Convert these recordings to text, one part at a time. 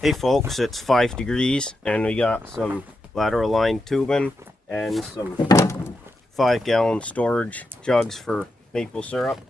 Hey folks, it's 5 degrees and we got some lateral line tubing and some 5-gallon storage jugs for maple syrup.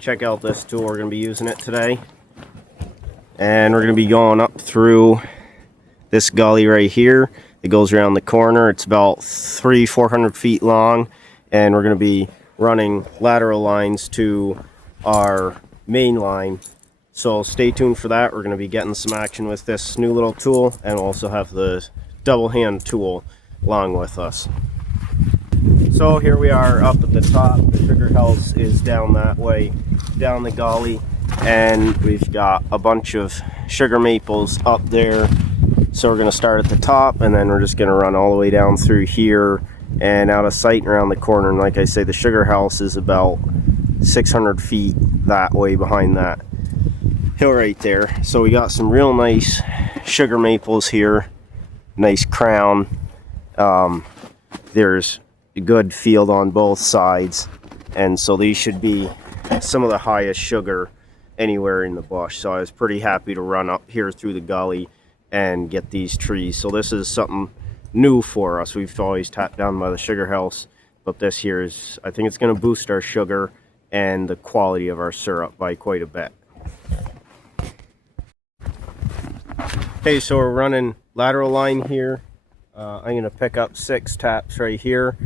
Check out this tool, we're going to be using it today. And we're going to be going up through this gully right here. It goes around the corner. It's about 400 feet long, and we're going to be running lateral lines to our main line. So stay tuned for that. We're going to be getting some action with this new little tool, and we'll also have the double hand tool along with us. So here we are up at the top. The sugar house is down that way, down the gully, and we've got a bunch of sugar maples up there. So we're going to start at the top, and then we're just going to run all the way down through here and out of sight and around the corner. And like I say, the sugar house is about 600 feet that way behind that hill right there. So we got some real nice sugar maples here, nice crown. There's a good field on both sides, and so these should be some of the highest sugar anywhere in the bush. So I was pretty happy to run up here through the gully and get these trees. So this is something new for us. We've always tapped down by the sugar house, but this here is, I think it's going to boost our sugar and the quality of our syrup by quite a bit. Okay, so we're running lateral line here. I'm going to pick up 6 taps right here.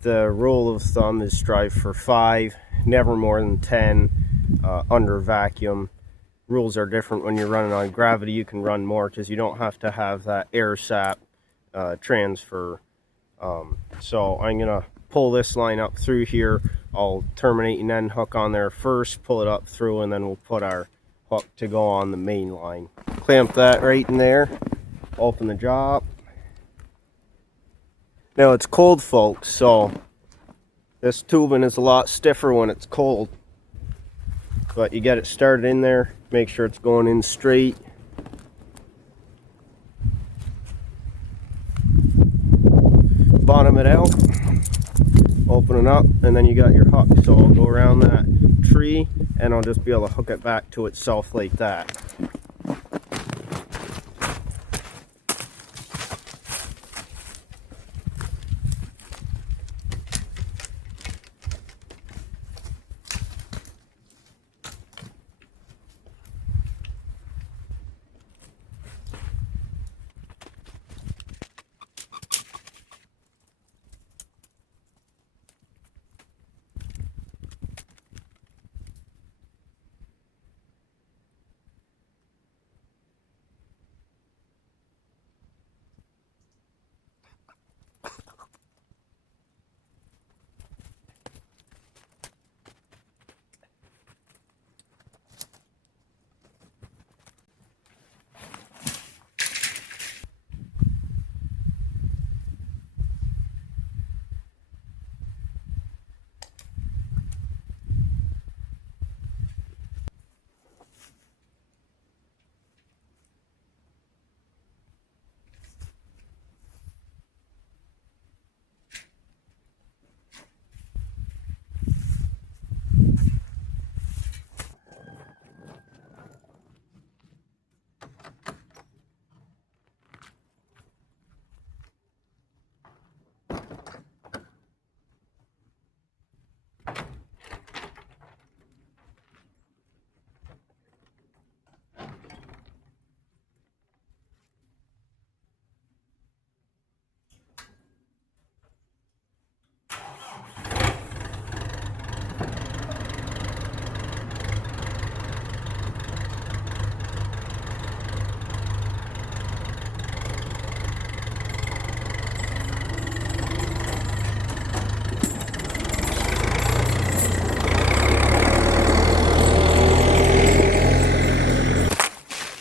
The rule of thumb is strive for 5, never more than 10 under vacuum. Rules are different when you're running on gravity. You can run more because you don't have to have that air sap transfer. So I'm going to pull this line up through here. I'll terminate and end hook on there first, pull it up through, and then we'll put our hook to go on the main line. Clamp that right in there, open the jaw up. Now it's cold, folks, so this tubing is a lot stiffer when it's cold, but you get it started in there, make sure it's going in straight. Bottom it out, open it up, and then you got your hook. So I'll go around that tree and I'll just be able to hook it back to itself like that.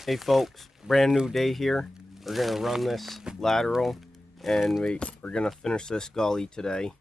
Hey folks, brand new day here. We're going to run this lateral and we're going to finish this gully today.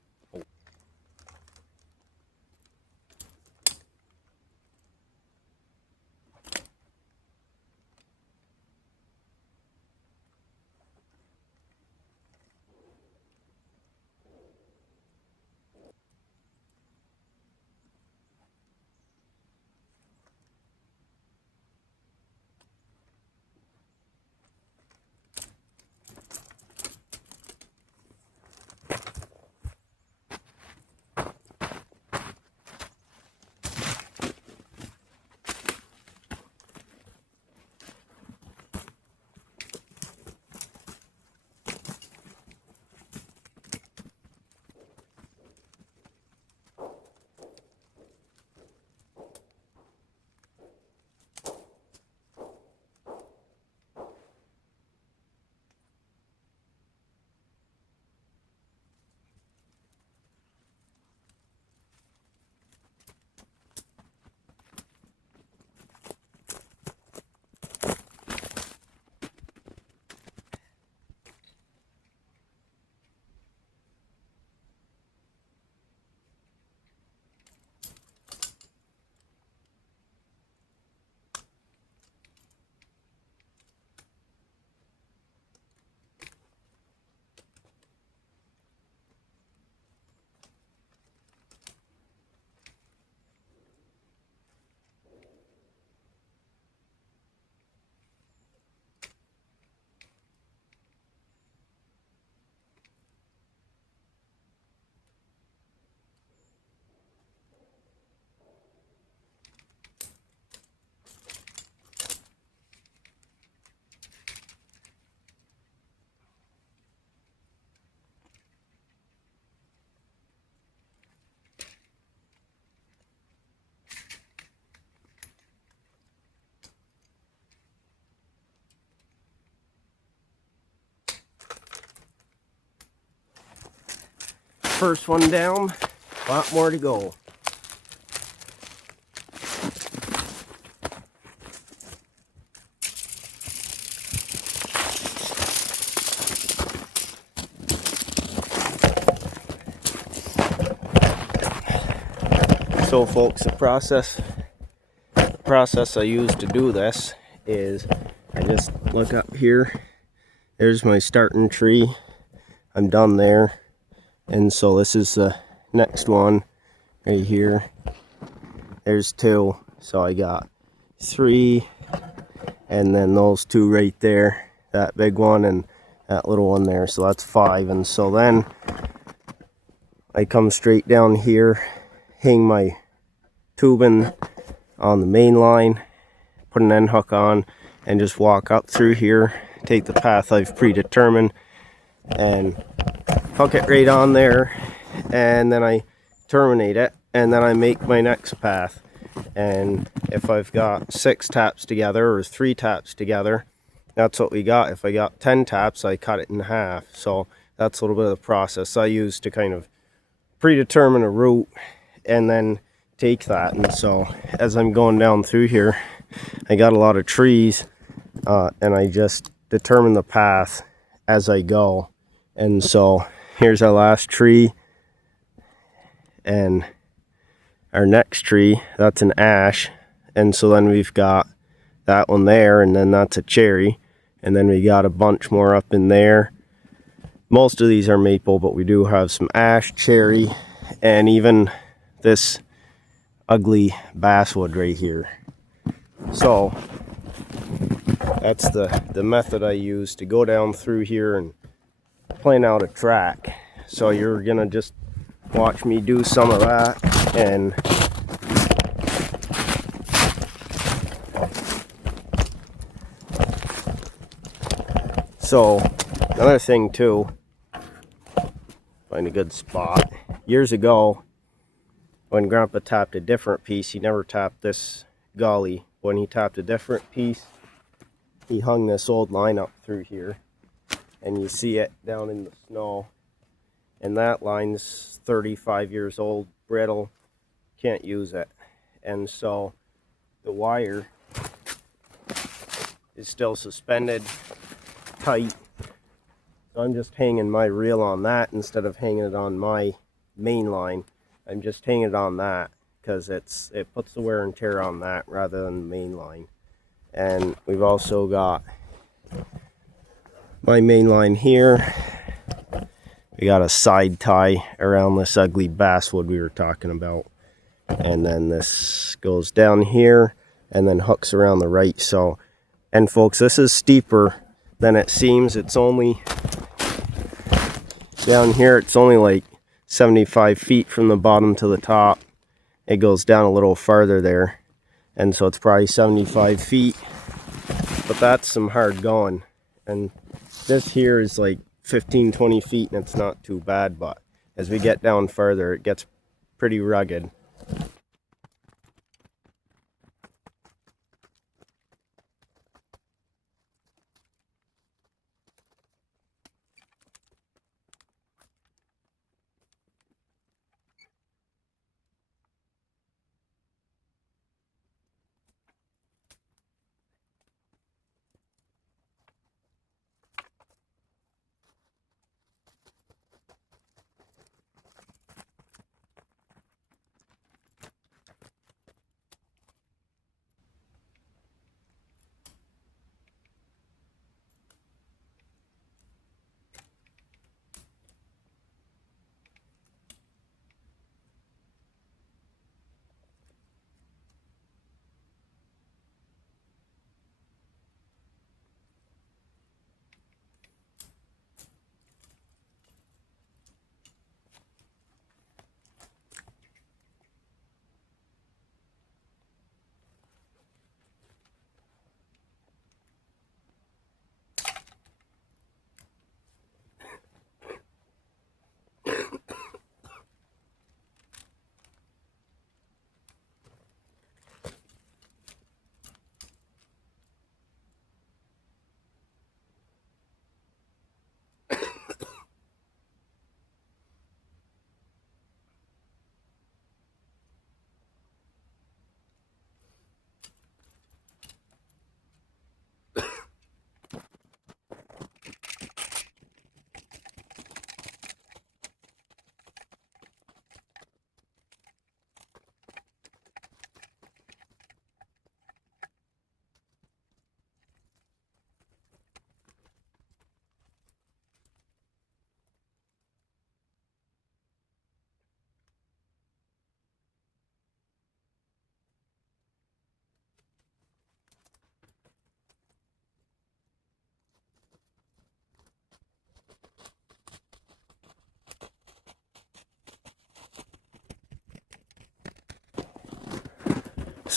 first one down. A lot more to go. So folks, the process I use to do this is I just look up here. There's my starting tree. I'm done there. And so this is the next one right here. There's 2. So I got 3, and then those 2 right there. That big one and that little one there. So that's 5. And so then I come straight down here, hang my tubing on the main line, put an end hook on, and just walk up through here, take the path I've predetermined and hook it right on there, and then I terminate it, and then I make my next path. And if I've got 6 taps together or 3 taps together, that's what we got. If I got 10 taps, I cut it in half. So that's a little bit of the process I use to kind of predetermine a route and then take that. And so as I'm going down through here, I got a lot of trees, and I just determine the path as I go. And so here's our last tree, and our next tree, that's an ash. And so then we've got that one there, and then that's a cherry, and then we got a bunch more up in there. Most of these are maple, but we do have some ash, cherry, and even this ugly basswood right here. So that's the method I use to go down through here and plan out a track. So you're gonna just watch me do some of that. And so another thing too, find a good spot. Years ago, when Grandpa tapped a different piece, he never tapped this gully. When he tapped a different piece, he hung this old line up through here, and you see it down in the snow. And that line's 35 years old, brittle, can't use it. And so the wire is still suspended tight. So I'm just hanging my reel on that instead of hanging it on my main line. I'm just hanging it on that because it puts the wear and tear on that rather than the main line. And we've also got my main line here. We got a side tie around this ugly basswood we were talking about. And then this goes down here and then hooks around the right. So, and folks, this is steeper than it seems. It's only down here, it's only like 75 feet from the bottom to the top. It goes down a little farther there, and so it's probably 75 feet, but that's some hard going. And this here is like 15-20 feet, and it's not too bad, but as we get down further, it gets pretty rugged.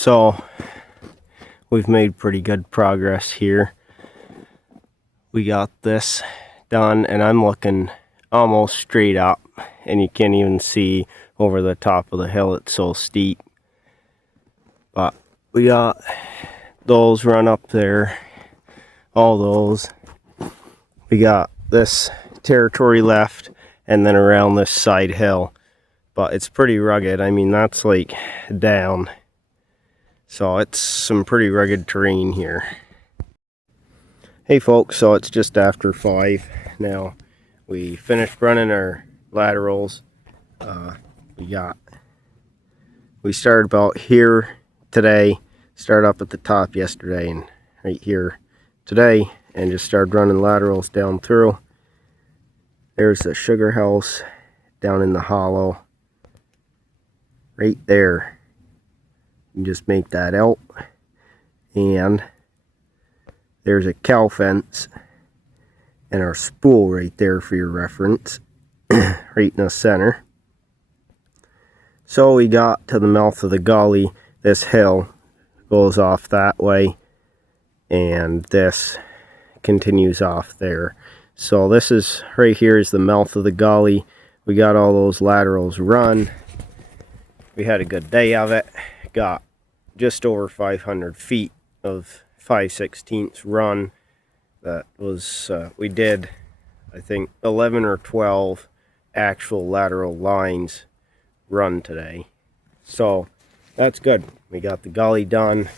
So we've made pretty good progress here. We got this done, and I'm looking almost straight up, and you can't even see over the top of the hill, it's so steep. But we got those run up there, all those. We got this territory left, and then around this side hill. But it's pretty rugged. I mean, that's like down. So it's some pretty rugged terrain here. Hey folks, so it's just after 5 now. We finished running our laterals. We started about here today, started up at the top yesterday, and right here today, and just started running laterals down through. There's the sugar house down in the hollow right there. You can just make that out. And there's a cow fence and our spool right there for your reference, right in the center. So we got to the mouth of the gully. This hill goes off that way, and this continues off there. So this is right here is the mouth of the gully. We got all those laterals run. We had a good day of it. Got just over 500 feet of 5/16 run. That was, we did, I think, 11 or 12 actual lateral lines run today. So that's good. We got the gully done.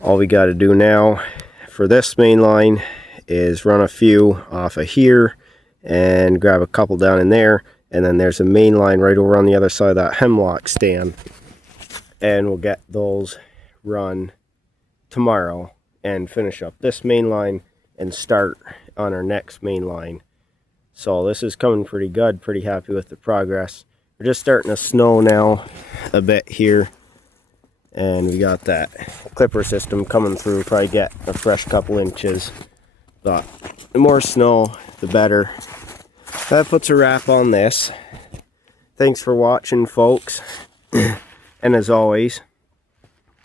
All we got to do now for this main line is run a few off of here and grab a couple down in there, and then there's a main line right over on the other side of that hemlock stand, and we'll get those run tomorrow and finish up this main line and start on our next main line. So this is coming pretty good. Pretty happy with the progress. We're just starting to snow now a bit here, and we got that clipper system coming through. Probably get a fresh couple inches, but the more snow the better. That puts a wrap on this. Thanks for watching, folks. And as always,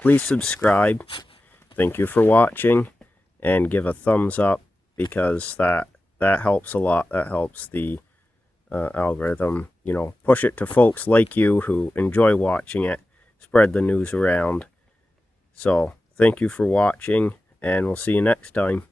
please subscribe. Thank you for watching, and give a thumbs up, because that helps a lot. That helps the algorithm, you know, push it to folks like you who enjoy watching it, spread the news around. So thank you for watching, and we'll see you next time.